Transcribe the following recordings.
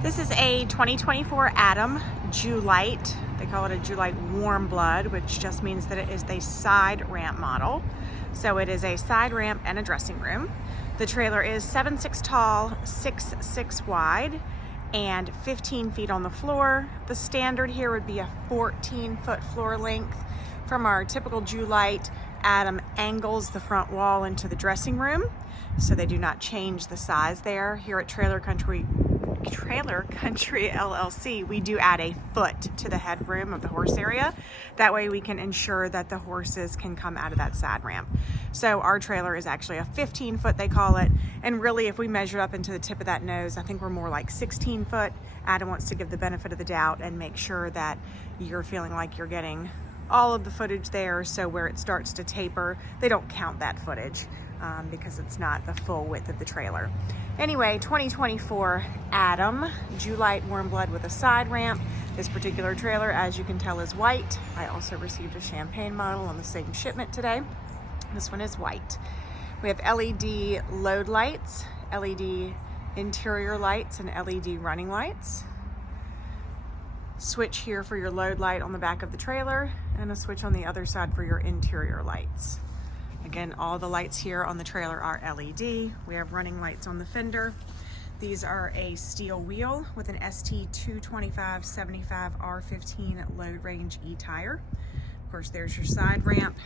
This is a 2024 Adam Julite. They call it a Julite warm blood, which just means that it is the side ramp model. So it is a side ramp and a dressing room. The trailer is 7'6" tall, 6'6" wide, and 15 feet on the floor. The standard here would be a 14-foot floor length. From our typical Julite, Adam angles the front wall into the dressing room, so they do not change the size there. Here at Trailer Country LLC, we do add a foot to the headroom of the horse area. That way we can ensure that the horses can come out of that side ramp. So our trailer is actually a 15-foot, they call it. And really, if we measure up into the tip of that nose, I think we're more like 16-foot. Adam wants to give the benefit of the doubt and make sure that you're feeling like you're getting all of the footage there. So where it starts to taper, they don't count that footage because it's not the full width of the trailer. Anyway, 2024 Adam Julite warm blood with a side ramp. This particular trailer, as you can tell, is white. I also received a champagne model on the same shipment today. This one is white. We have LED load lights, LED interior lights, and LED running lights. Switch here for your load light on the back of the trailer, and a switch on the other side for your interior lights. Again, all the lights here on the trailer are LED. We have running lights on the fender. These are a steel wheel with an ST225/75 R15 load range E tire. Of course, there's your side ramp,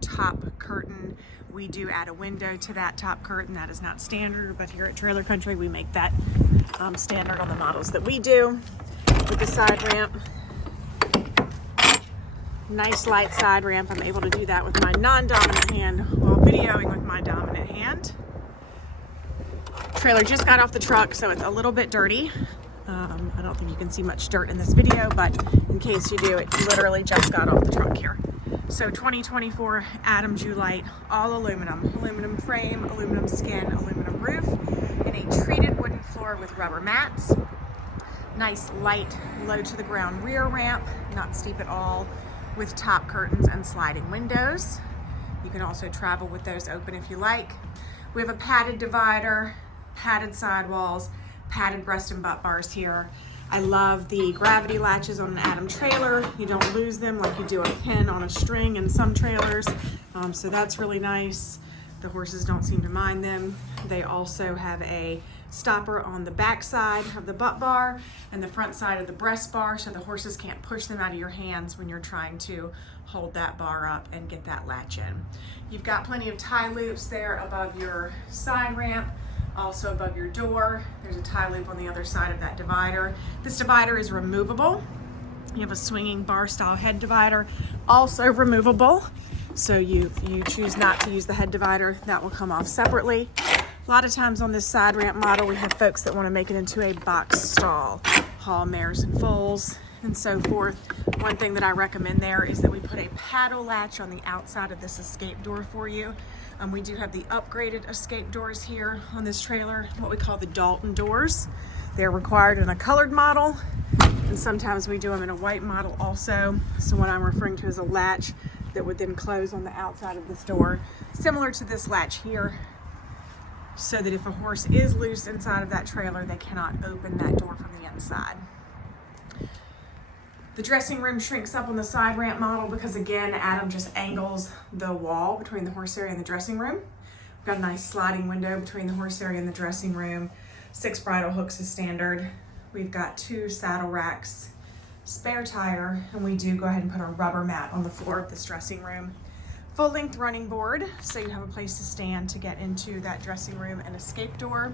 top curtain. We do add a window to that top curtain. That is not standard, but here at Trailer Country, we make that standard on the models that we do. With the side ramp, nice light side ramp. I'm able to do that with my non-dominant hand while videoing with my dominant hand. Trailer just got off the truck, so it's a little bit dirty. I don't think you can see much dirt in this video, but in case you do, it literally just got off the truck here. So 2024 Adam Julite, all aluminum. Aluminum frame, aluminum skin, aluminum roof, and a treated wooden floor with rubber mats. Nice light, low to the ground rear ramp, not steep at all, with top curtains and sliding windows. You can also travel with those open if you like. We have a padded divider, padded sidewalls, padded breast and butt bars here. I love the gravity latches on an Adam trailer. You don't lose them like you do a pin on a string in some trailers. So that's really nice. The horses don't seem to mind them. They also have a stopper on the back side of the butt bar and the front side of the breast bar, so the horses can't push them out of your hands when you're trying to hold that bar up and get that latch in. You've got plenty of tie loops there above your side ramp, also above your door. There's a tie loop on the other side of that divider. This divider is removable. You have a swinging bar style head divider, also removable. So you choose not to use the head divider, that will come off separately. A lot of times on this side ramp model, we have folks that want to make it into a box stall, haul mares and foals and so forth. One thing that I recommend there is that we put a paddle latch on the outside of this escape door for you. We do have the upgraded escape doors here on this trailer, what we call the Dalton doors. They're required in a colored model, and sometimes we do them in a white model also. So what I'm referring to is a latch that would then close on the outside of this door, similar to this latch here, so that if a horse is loose inside of that trailer, they cannot open that door from the inside. The dressing room shrinks up on the side ramp model because, again, Adam just angles the wall between the horse area and the dressing room. We've got a nice sliding window between the horse area and the dressing room. 6 bridle hooks is standard. We've got 2 saddle racks, spare tire, and we do go ahead and put a rubber mat on the floor of this dressing room. Full length running board, so you have a place to stand to get into that dressing room and escape door.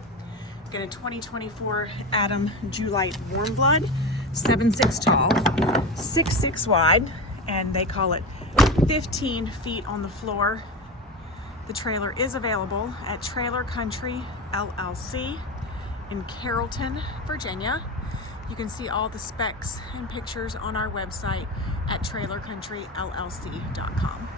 Get a 2024 Adam Julite warm blood, 7'6" tall, 6'6" wide, and they call it 15 feet on the floor. The trailer is available at Trailer Country LLC in Carrollton, Virginia. You can see all the specs and pictures on our website at trailercountryllc.com.